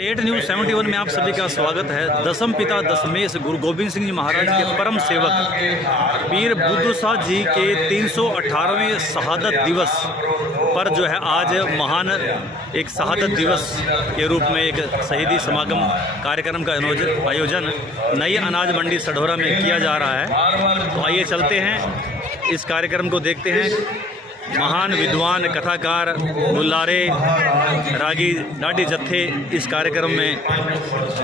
State news 71 में आप सभी का स्वागत है। दसम पिता दशमेश गुरु गोविंद सिंह जी महाराज के परम सेवक पीर बुद्धू शाह जी के 318वें शहादत दिवस पर जो है आज महान एक शहादत दिवस के रूप में एक शहीदी समागम कार्यक्रम का आयोजन नई अनाज मंडी सढौरा में किया जा रहा है। तो आइए चलते हैं, इस कार्यक्रम को देखते हैं। महान विद्वान, कथाकार, बुल्लारे, रागी, डाडी जत्थे इस कार्यक्रम में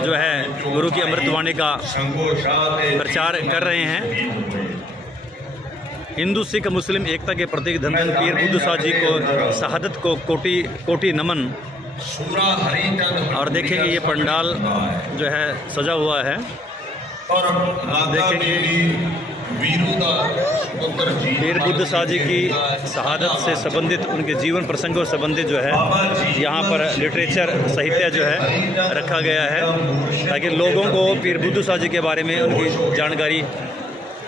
जो है गुरु की अमृतवाणी का प्रचार कर रहे हैं। हिंदू सिख मुस्लिम एकता के प्रतीक धन धन पीर बुद्धू शाह जी को शहादत को कोटि कोटि नमन। और देखेंगे ये पंडाल जो है सजा हुआ है, देखेंगे पीर बुद्धू शाह जी की शहादत से संबंधित उनके जीवन प्रसंगों से संबंधित जो है यहाँ पर लिटरेचर साहित्य जो है रखा गया है, ताकि लोगों को पीर बुद्धू शाह जी के बारे में उनकी जानकारी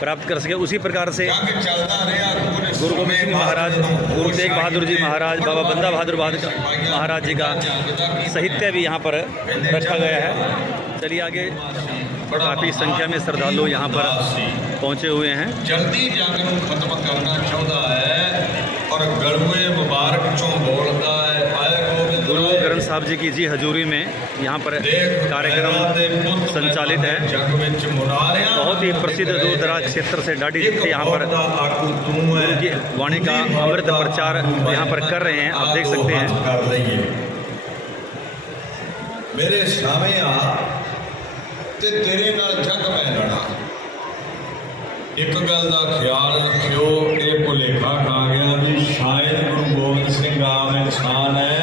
प्राप्त कर सके। उसी प्रकार से गुरु गोविंद सिंह महाराज, गुरु तेग बहादुर जी महाराज, बाबा बंदा बहादुर महाराज जी का साहित्य भी यहाँ पर रखा गया है। चलिए आगे, काफ़ी संख्या में श्रद्धालु यहाँ पर पहुँचे हुए हैं। जल्दी जंग को खत्म करना चाहता है और गड़ुए मुबारक चों बोलता है। गुरु ग्रंथ साहब जी की जी हजूरी में यहाँ पर कार्यक्रम संचालित है। बहुत ही प्रसिद्ध दूर दराज क्षेत्र से डाडी जत्थे यहाँ पर उनकी वाणी का अमृत प्रचार यहाँ पर कर रहे हैं, आप देख सकते हैं। मेरे सामने आ ते तेरे नाल जंग मैं लड़ा। एक गल का ख्याल रखियो, ये भुलेखा खा गया भी शायद गुरु गोबिंद सिंह आम इंसान है।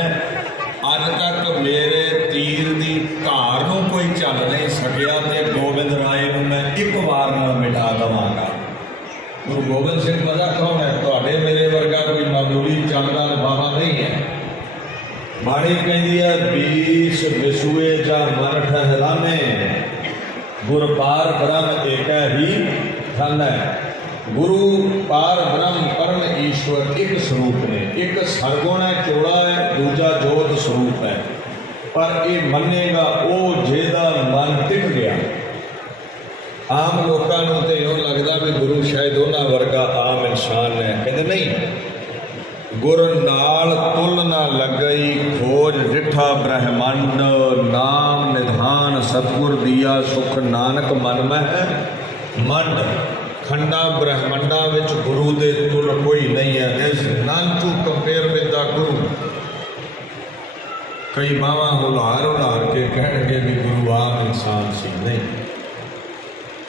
अज तक मेरे तीर की धार नूं कोई झल नहीं सकिया ते गोबिंद राय नूं मैं एक बार नाल मिटा देवांगा। गुरु गोबिंद सिंह पता कौन है? तुहाडे मेरे वर्गा कोई मामूली चलदा बाबा नहीं है। बाणी कहती है 20 विसुए जा मन ठहराने, गुरु पार ब्रह्म एक ही धन है। गुरु पार ब्रह्म परम ईश्वर एक स्वरूप ने, एक सरगुण है, चोड़ा है, दूजा जोत स्वरूप है। पर ये मनेगा वो जेदा मन टिक गया। आम लोगों को तो यूँ लगता भी गुरु शायद उन्होंने वर्गा आम इंसान है। कहते नहीं, गुर नाल तुल न लगई, खोज डिठा ब्रह्मंड, नाम निधान सतगुर दिया सुख नानक मन में मंड। खंडा ब्रह्मंडा विच गुरु दे तुल कोई नहीं है। इस none to compare with the guru. कई मावा हुलार हुलार के कहेंगे भी गुरु आम इंसान सी नहीं,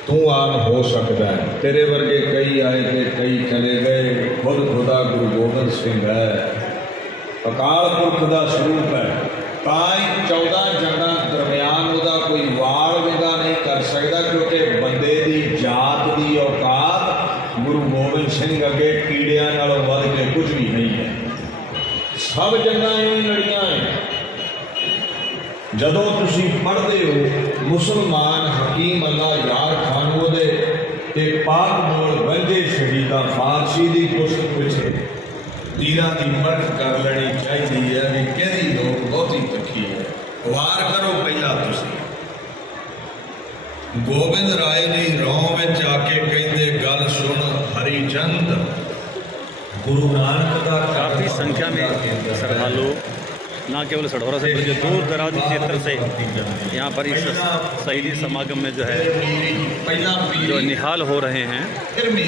तू आम हो सकता है। तेरे वर्गे कई आए थे, कई चले गए। खुद खुदा गुरु गोबिंद सिंह है, अकाल पुरख का स्वरूप है। ताई 14 जंगा दरम्यान वह कोई वाल विदा नहीं कर सकता, क्योंकि बंदे की जात की औकात गुरु गोबिंद सिंह अगे कीड़ियां नालों वध के कुछ भी नहीं है। सब जंगा इवें लड़ियां हैं। जदों तुसी पढ़ते हो मुसलमान हकीम अल्लाह यार खान ते पाक मोल बंदे शहीदा फारसी की कुश्त पिछे तीरां की परख कर लेनी चाहिए है कि किहड़ी लोग बहुती तकी है। वार करो पहला तुसी। गोबिंद राय जी रौं में आके कहते गल सुन हरिचंद। गुरु नानक का काफ़ी संख्या में श्रद्धालु ना केवल सढौरा से बल्कि दूर दराज क्षेत्र से यहाँ पर इस शहीदी समागम में जो है जो निहाल हो रहे हैं। शहीदी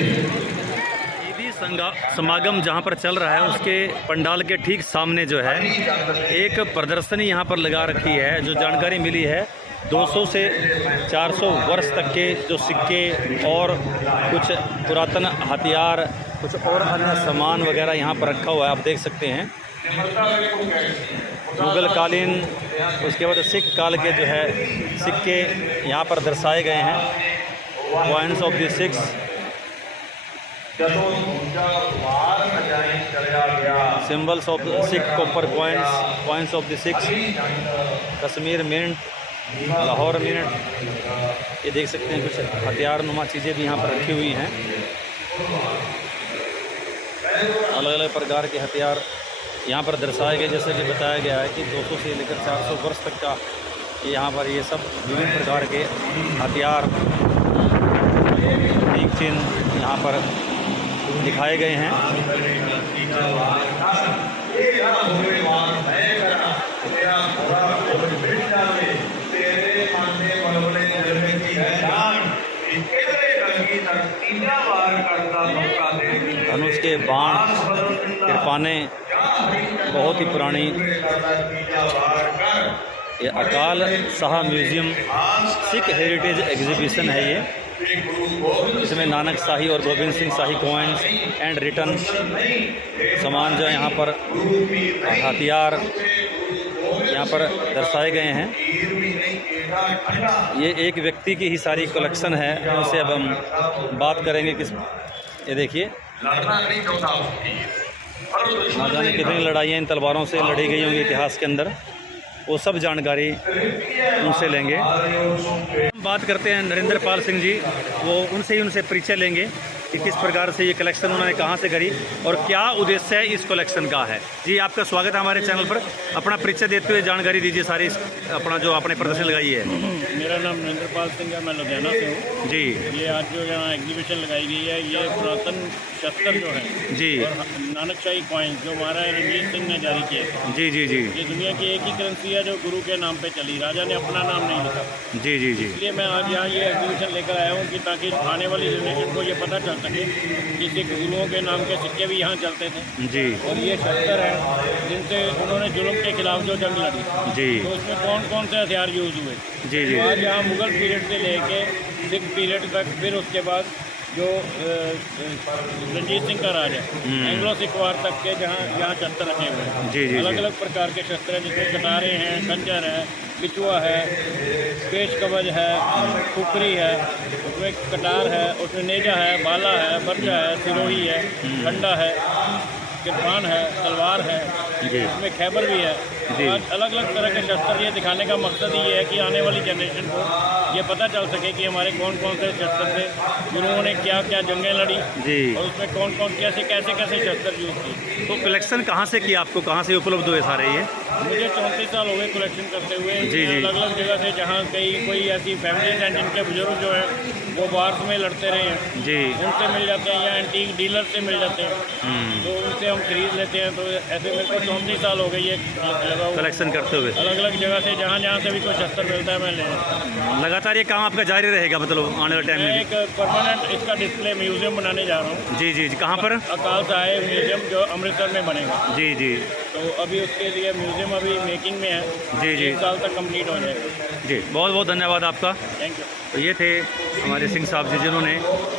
समागम जहाँ पर चल रहा है उसके पंडाल के ठीक सामने जो है एक प्रदर्शनी यहाँ पर लगा रखी है। जो जानकारी मिली है 200 से 400 वर्ष तक के जो सिक्के और कुछ पुरातन हथियार, कुछ और अन्य सामान वगैरह यहाँ पर रखा हुआ है, आप देख सकते हैं। मुगल कालीन, उसके बाद सिख काल के जो है सिक्के यहाँ पर दर्शाए गए हैं। Coins of the Sikhs, symbols of Sikh copper coins, coins of the Sikhs, Kashmir mint, Lahore mint. ये देख सकते हैं कुछ हथियार नुमा चीज़ें भी यहाँ पर रखी हुई हैं। अलग अलग प्रकार के हथियार यहाँ पर दर्शाए गए। जैसे कि बताया गया है कि 200 से लेकर 400 वर्ष तक का यहाँ पर ये सब विभिन्न प्रकार के हथियार, प्रतीक चिन्ह यहाँ पर दिखाए गए हैं। धनुष के बाण, कृपानें, बहुत ही पुरानी। ये अकाल Shah museum Sikh heritage exhibition है ये। इसमें नानक शाही और गोविंद सिंह शाही कॉइन्स एंड रिटर्न सामान जो यहाँ पर हथियार यहाँ पर दर्शाए गए हैं। ये एक व्यक्ति की ही सारी कलेक्शन है, उनसे अब हम बात करेंगे। किस ये देखिए, ना जाने कितनी लड़ाइयाँ इन तलवारों से लड़ी गई होंगी इतिहास के अंदर, वो सब जानकारी उनसे लेंगे। हम बात करते हैं नरेंद्र पाल सिंह जी, वो उनसे परिचय लेंगे कि किस प्रकार से ये कलेक्शन उन्होंने कहाँ से करी और क्या उद्देश्य इस कलेक्शन का है। जी आपका स्वागत है हमारे चैनल पर। अपना परिचय देते हुए जानकारी दीजिए सारी अपना जो आपने प्रदर्शन लगाई है। मेरा नाम नरेंद्र पाल सिंह है, मैं लुधियाना से हूँ जी। ये आज जो यहाँ एग्जीबिशन लगाई गई है, ये पुरातन शस्त्र जो है जी, और नानकशाही कॉइन्स जो महाराजा रणजीत सिंह ने जारी किए। जी जी जी, ये दुनिया की एक ही करेंसी है जो गुरु के नाम पे चली, राजा ने अपना नाम नहीं लिखा। जी जी जी, इसलिए मैं आज यहाँ ये एग्जीबिशन लेकर आया हूँ कि ताकि आने वाली जनरेशन को ये पता चल सके कि सिख गुरुओं के नाम के सिक्के भी यहाँ चलते थे जी और ये शस्त्र हैं जिनसे उन्होंने जुल्म के खिलाफ जो जंग लड़ी, जी तो उसमें कौन कौन से हथियार यूज़ हुए। जी जी, तो आज यहाँ मुगल पीरियड से लेके सिख पीरियड तक, फिर उसके बाद जो रणजीत सिंह का राज है, एंग्लो सिख वार तक के जहाँ यहाँ शस्त्र रखे हुए हैं। जी जी, अलग अलग प्रकार के शस्त्र हैं जिसमें कटारे हैं, खंजर है, बिचुआ है, पेश कवच है, खुपरी है, उसमें कटार है, उसमें नेजा है, बाला है, बर्जा है, सिरोही है, डंडा है, कृपान है, तलवार है, इसमें खैबर भी है। आज अलग अलग तरह के शस्त्र ये दिखाने का मकसद ये है कि आने वाली जनरेशन को ये पता चल सके कि हमारे कौन कौन से शस्त्र थे, गुरुओं ने क्या क्या जंगें लड़ी जी, और उसमें कौन कौन कैसे कैसे शस्त्र यूज़ किए। तो कलेक्शन कहाँ से किया, आपको कहाँ से उपलब्ध हुए सारे ये? मुझे 34 साल हो गए कलेक्शन करते हुए। जी जी, अलग अलग जगह से, जहाँ कोई ऐसी फैमिलीज हैं जिनके बुजुर्ग जो हैं वो बार्स में लड़ते रहे हैं जी, उनसे मिल जाते हैं या एंटीक डीलर से मिल जाते हैं, तो उनसे हम खरीद लेते हैं। तो ऐसे मेरे को 34 साल हो गए ये लगा हुआ कलेक्शन करते हुए। अलग अलग जगह से, जहाँ जहाँ से भी कोई शस्त्र मिलता है मैं ले लेता हूँ। लगातार ये काम आपका जारी रहेगा मतलब आने वाले टाइम मैं में एक परमानेंट इसका डिस्प्ले म्यूजियम बनाने जा रहा हूँ। जी जी जी, कहाँ पर? अकाल साहिब म्यूजियम जो अमृतसर में बनेगा। जी जी, तो अभी उसके लिए म्यूजियम अभी मेकिंग में है। जी जी, 1 साल तक कंप्लीट हो जाएगा। जी, बहुत बहुत धन्यवाद आपका। Thank you. तो ये थे हमारे सिंह साहब जी जिन्होंने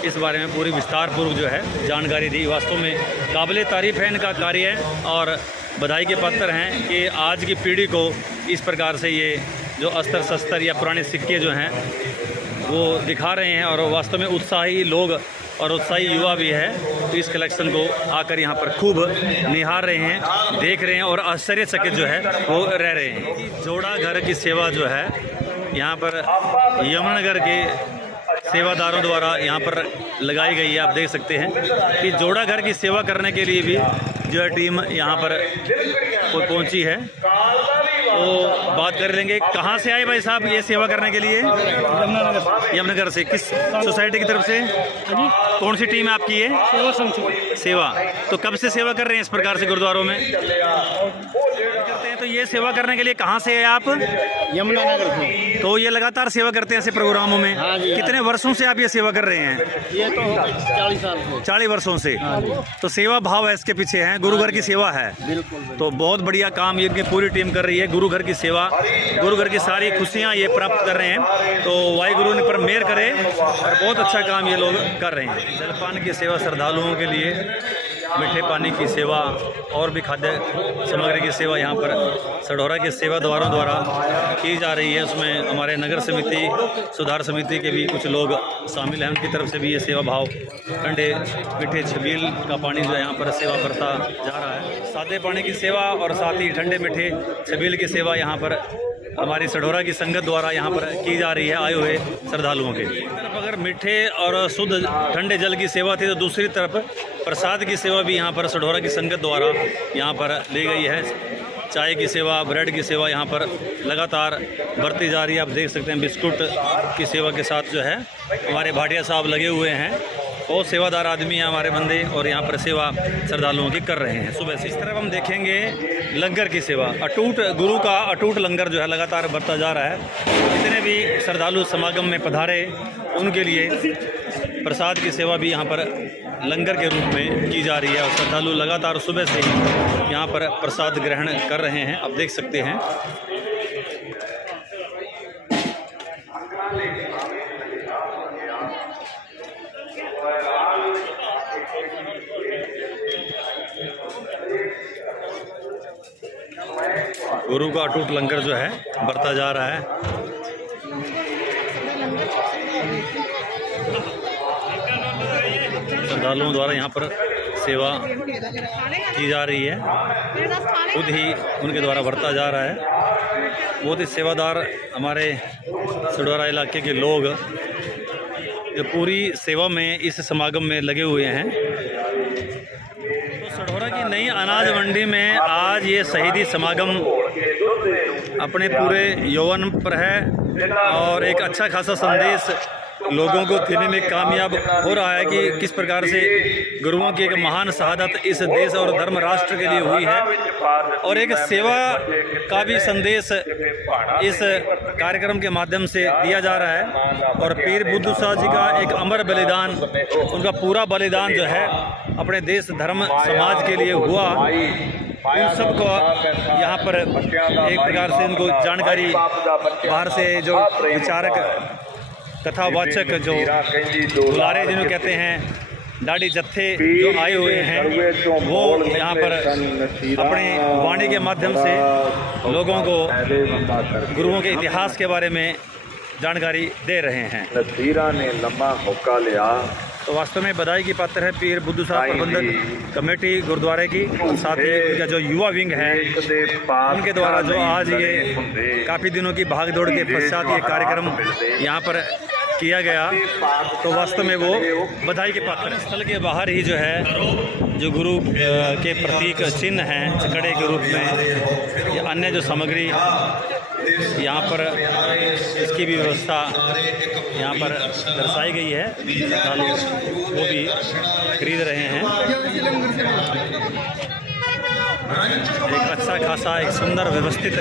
इस बारे में पूरी विस्तारपूर्वक जो है जानकारी दी। वास्तव में काबिल तारीफ़ है इनका कार्य और बधाई के पात्र हैं कि आज की पीढ़ी को इस प्रकार से ये जो अस्त्र शस्त्र या पुराने सिक्के जो हैं वो दिखा रहे हैं और वास्तव में उत्साही लोग और उत्साही युवा भी है, तो इस कलेक्शन को आकर यहाँ पर खूब निहार रहे हैं, देख रहे हैं और आश्चर्यचकित जो है वो रह रहे हैं। जोड़ा घर की सेवा जो है यहाँ पर यमुनानगर के सेवादारों द्वारा यहाँ पर लगाई गई है। आप देख सकते हैं कि जोड़ा घर की सेवा करने के लिए भी जो है टीम यहाँ पर पहुँची है। तो बात कर लेंगे, कहाँ से आए भाई साहब ये सेवा करने के लिए? यमुनानगर से। किस सोसाइटी की तरफ से? कौन सी टीम है आपकी ये? सेवा। तो कब से सेवा कर रहे हैं इस प्रकार से गुरुद्वारों में करते हैं? तो ये सेवा करने के लिए कहाँ से है आप? यमुनानगर से। तो ये लगातार सेवा करते हैं ऐसे प्रोग्रामों में? हाँ जी, कितने वर्षों से आप ये सेवा कर रहे हैं? ये तो 40 साल से। 40 वर्षों से। तो सेवा भाव है इसके पीछे है, गुरु घर की सेवा है। बिल्कुल। तो बहुत बढ़िया काम ये पूरी टीम कर रही है। गुरु घर की सेवा, गुरु घर की सारी खुशियाँ ये प्राप्त कर रहे हैं। तो वाहिगुरु ने पर मेहर करे और बहुत अच्छा काम ये लोग कर रहे हैं। जलपान की सेवा श्रद्धालुओं के लिए, मीठे पानी की सेवा और भी खाद्य सामग्री की सेवा यहाँ पर सढौरा के सेवादारों द्वारा की जा रही है। उसमें हमारे नगर समिति, सुधार समिति के भी कुछ लोग शामिल हैं, उनकी तरफ से भी ये सेवा भाव ठंडे मीठे छबील का पानी जो है यहाँ पर सेवा करता जा रहा है। सादे पानी की सेवा और साथ ही ठंडे मीठे छबील की सेवा यहाँ पर हमारी सढौरा की संगत द्वारा यहाँ पर की जा रही है आए हुए श्रद्धालुओं के। एक तरफ अगर मीठे और शुद्ध ठंडे जल की सेवा थी तो दूसरी तरफ प्रसाद की सेवा भी यहाँ पर सढौरा की संगत द्वारा यहाँ पर ली गई है। चाय की सेवा, ब्रेड की सेवा यहाँ पर लगातार बढ़ती जा रही है। आप देख सकते हैं बिस्कुट की सेवा के साथ जो है हमारे भाटिया साहब लगे हुए हैं। बहुत सेवादार आदमी हैं हमारे बंदे और यहाँ पर सेवा श्रद्धालुओं की कर रहे हैं सुबह से। इस तरफ हम देखेंगे लंगर की सेवा, अटूट गुरु का अटूट लंगर जो है लगातार बढ़ता जा रहा है। जितने भी श्रद्धालु समागम में पधारे उनके लिए प्रसाद की सेवा भी यहाँ पर लंगर के रूप में की जा रही है और श्रद्धालु लगातार सुबह से ही यहाँ पर प्रसाद ग्रहण कर रहे हैं। आप देख सकते हैं गुरु का अटूट लंगर जो है बढ़ता जा रहा है। श्रद्धालुओं द्वारा यहाँ पर सेवा की जा रही है, खुद ही उनके द्वारा बढ़ता जा रहा है। बहुत ही सेवादार हमारे सडोरा इलाके के लोग जो पूरी सेवा में इस समागम में लगे हुए हैं। तो सडोरा की नई अनाज मंडी में आज ये शहीदी समागम अपने पूरे यौवन पर है और एक अच्छा खासा संदेश लोगों को देने में कामयाब हो रहा है कि किस प्रकार से गुरुओं की एक महान शहादत इस देश और धर्म राष्ट्र के लिए हुई है और एक सेवा का भी संदेश इस कार्यक्रम के माध्यम से दिया जा रहा है। और पीर बुद्धू शाह जी का एक अमर बलिदान, उनका पूरा बलिदान जो है अपने देश धर्म समाज के लिए हुआ, उन सबको यहाँ पर एक प्रकार से उनको जानकारी बाहर से जो विचारक कथावाचक जो बुलारे जिन्हें कहते हैं, दाढ़ी जत्थे जो आए हुए हैं वो यहाँ पर अपने वाणी के माध्यम से लोगों को गुरुओं के इतिहास के बारे में जानकारी दे रहे हैं। नसीरा ने लम्बा मौका लिया तो वास्तव में बधाई की पात्र है पीर बुद्धू शाह प्रबंधक कमेटी गुरुद्वारे की, साथ ही उनका जो युवा विंग है उनके द्वारा जो आज ये काफ़ी दिनों की भागदौड़ के पश्चात ये कार्यक्रम यहाँ पर किया गया, तो वास्तव में वो बधाई के पात्र। स्थल के बाहर ही जो है जो गुरु के प्रतीक चिन्ह हैं छकड़े के रूप में या अन्य जो सामग्री यहाँ पर इसकी भी व्यवस्था यहाँ पर दर्शाई गई है, वो भी खरीद रहे हैं। एक अच्छा खासा एक सुंदर व्यवस्थित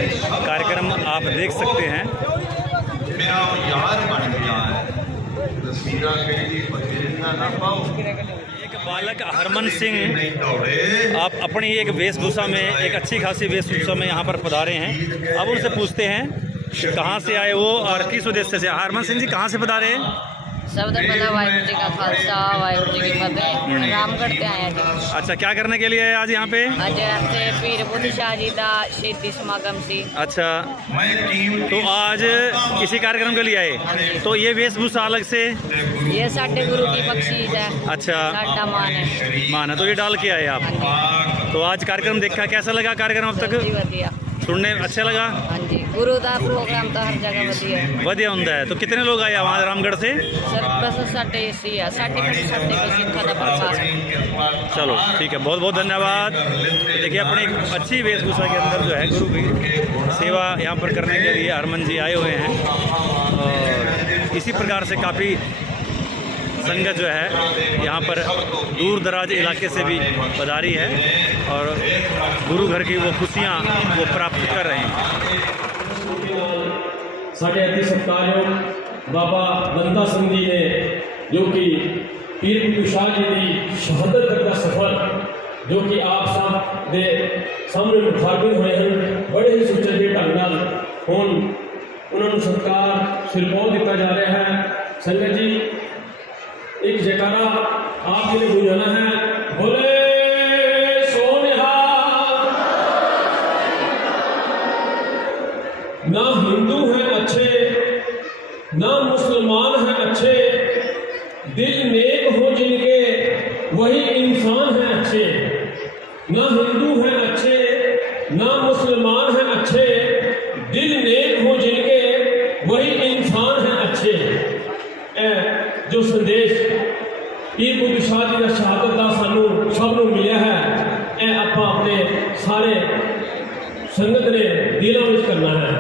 कार्यक्रम आप देख सकते हैं। एक बालक हरमन सिंह आप अपनी एक वेशभूषा में, एक अच्छी खासी वेशभूषा में यहाँ पर पधारे हैं। अब उनसे पूछते हैं कहाँ से आए वो और किस उद्देश्य से। हरमन सिंह जी कहाँ से पधारे हैं? सबसे पहले वाहिगुरू जी का खालसा वाहिगुरू जी की फतेह। रामगढ़ से आए थे। अच्छा, क्या करने के लिए आए आज यहाँ पे? आज ਇੱਥੇ पीर बुद्ध शाह जी का शहीदी समागम सी। अच्छा, तो आज इसी कार्यक्रम के लिए आए, तो ये वेशभूषा अलग से? ये साढ़े गुरु की बख्शीश है। अच्छा, साढ़ा मान है। मान है, तो ये डाल के आए आप। तो आज कार्यक्रम देखा, कैसा लगा कार्यक्रम अब तक? वधिया, सुनने अच्छा लगा? हाँ जी, गुरु का प्रोग्राम तो हर जगह वधिया वधिया होता है। तो कितने लोग आए वहाँ रामगढ़ से? सर बस साढ़े इसी है, साढ़े सिखा का प्रसाद। चलो ठीक है, बहुत बहुत धन्यवाद। देखिए अपनी एक अच्छी वेशभूषा के अंदर जो है गुरु की सेवा यहाँ पर करने के लिए हरमन जी आए हुए हैं और इसी प्रकार से काफ़ी संगत जो है यहाँ पर दूर दराज इलाके से भी पधारी है और गुरु घर की वो खुशियाँ वो प्राप्त कर रहे हैं। साढ़े अति सत्कारयोग बाबा बंदा सिंह जी ने जो कि पीर बुद्धू शाह जी की शहादत तक का सफर जो कि आप सब दे सामने मुखातिब हुए हैं, बड़े ही सुचजे ढंग नाल हुण उन्होंने सत्कार सिरपौर दिता जा रहा है। संगत जी एक जयकारा आप जी ने गुंजाना है, बोले सोनिहा। ना हिंदू हैं अच्छे ना मुसलमान हैं अच्छे, दिल नेक हो जिनके वही इंसान हैं अच्छे। ना हिंदू हैं अच्छे ना मुसलमान हैं अच्छे, दिल नेक हो जिनके वही इंसान हैं अच्छे। जो संदेश पीर बुद्धू शाह जी का शहादत का सानू सब नूं मिलिया है, आप अपने सारे संगत ने दिलों में करना है।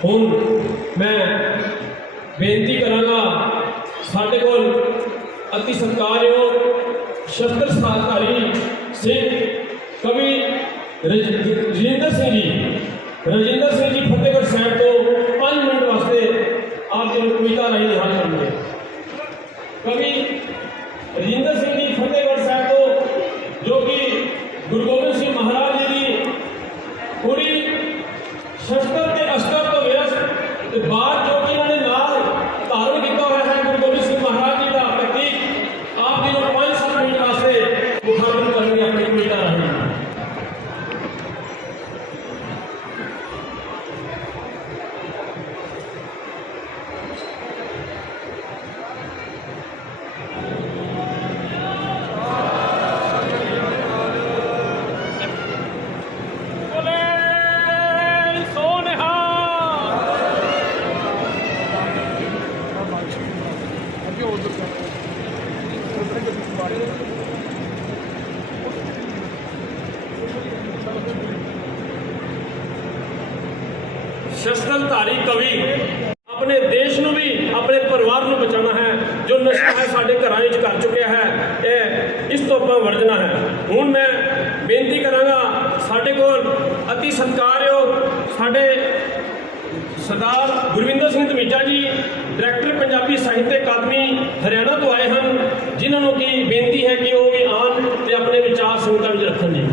हुण मैं बेनती करांगा साडे कोल अति सत्कारयोग शस्त्र साधकारी सिंह कवि रजिंदर सिंह जी फतेहगढ़ साहब तो 5 मिनट वास्ते आप जो कविता राही निहाल करेंगे। कवि रजिंदर सिंह जी फतेहगढ़ साहब तो जो कि गुरु गोबिंद सिंह महाराज जी की पूरी शस्त्र के अस्त्र तो व्यस्त बात जो कि उन्होंने नाल धारण किया हुआ है गुरु गोबिंद सिंह महाराज जी का प्रतीक आप जो 5-7 मिनट वास्ते मुखातिब करेंगे अपनी कविता राही। शस्त्रधारी कवि अपने देश ਨੂੰ भी अपने परिवार ਨੂੰ बचाना है। जो नशा है साढ़े घरों में कर चुके है इस तो ਆਪਾਂ ਵਰਜਣਾ है। ਹੁਣ मैं बेनती करांगा साढ़े कोल अति सत्कारयोग साढ़े सरदार गुरविंदर सिंह धमीजा जी डायरैक्टर पंजाबी साहित्य अकादमी हरियाणा तो आए हैं, जिन्होंने की बेनती है कि वो भी आन ते अपने विचार संगतां विच रखण जी।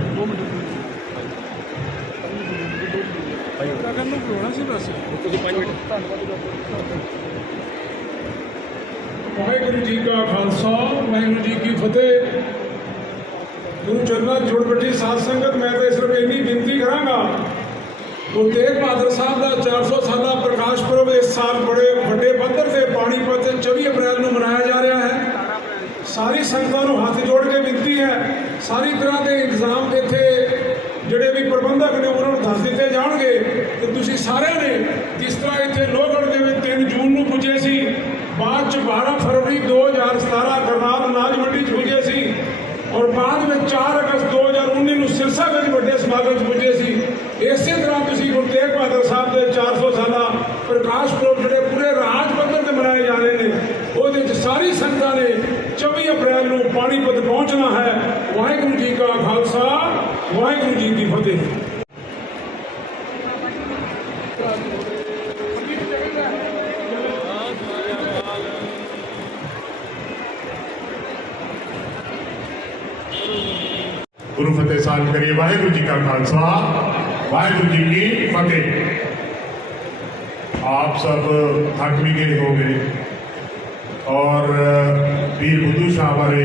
वाहिगुरू जी का खालसा वाहिगुरू जी की फतेह। गुरु चरणों जुड़ बैठी साध संगत मैं तो सिर्फ इन्नी बेनती करांगा गुरु तेग बहादुर साहब का 400 साला प्रकाश पुरब इस साल बड़े ਵੱਡੇ ਪੱਧਰ ਤੇ पानीपत 24 अप्रैल ਨੂੰ ਮਨਾਇਆ ਜਾ ਰਿਹਾ ਹੈ। सारी संगतां ਨੂੰ हथ जोड़ के बेनती है सारी तरह के इंतजाम इत्थे ਜਿਹੜੇ ਵੀ ਪ੍ਰਬੰਧਕ ਨੇ ਉਹਨਾਂ ਨੂੰ ਦੱਸ ਦਿੱਤੇ ਜਾਣਗੇ ਤੇ ਤੁਸੀਂ ਸਾਰਿਆਂ ਨੇ ਜਿਸ ਤਰ੍ਹਾਂ ਇੱਥੇ ਲੋਹਗੜ੍ਹ ਦੇ ਵਿੱਚ 3 ਜੂਨ ਨੂੰ ਪੁੱਜੇ ਸੀ, ਬਾਅਦ ਚ 12 ਫਰਵਰੀ 2017 ਕਰਨਾਲ ਅਨਾਜ ਮੰਡੀ ਚ ਪੁੱਜੇ ਸੀ ਔਰ ਬਾਅਦ ਵਿੱਚ 4 ਅਗਸਤ 2019 ਨੂੰ ਸਿਰਸਾ ਵਿੱਚ ਵੱਡੇ ਸਮਾਗਮ ਚ ਪੁੱਜੇ ਸੀ। ਇਸੇ ਤਰ੍ਹਾਂ ਤੁਸੀਂ ਗੁਰੂ ਤੇਗ ਬਹਾਦਰ ਸਾਹਿਬ ਦੇ 400 ਸਾਲਾ ਪ੍ਰਕਾਸ਼ ਪੁਰਬ ਜਿਹੜੇ ਪੂਰੇ ਰਾਜ ਪੱਧਰ ਤੇ ਮਨਾਏ ਜਾ ਰਹੇ ਨੇ ਉਹਦੇ ਚ ਸਾਰੀ ਸੰਗਤਾਂ ਨੇ 24 ਅਪ੍ਰੈਲ ਨੂੰ ਪਾਣੀਪਤ ਪਹੁੰਚਣਾ ਹੈ। ਵਾਹਿਗੁਰੂ ਜੀ ਕਾ ਖਾਲਸਾ ਵਾਹਿਗੁਰੂ ਜੀ ਕੀ ਫਤਿਹ। गुरु फतेह साहब करिए। वाहिगुरू जी का खालसा वाहिगुरू जी की फतेह। आप सब थक भी गए होंगे और पीर बुद्धू शाह बारे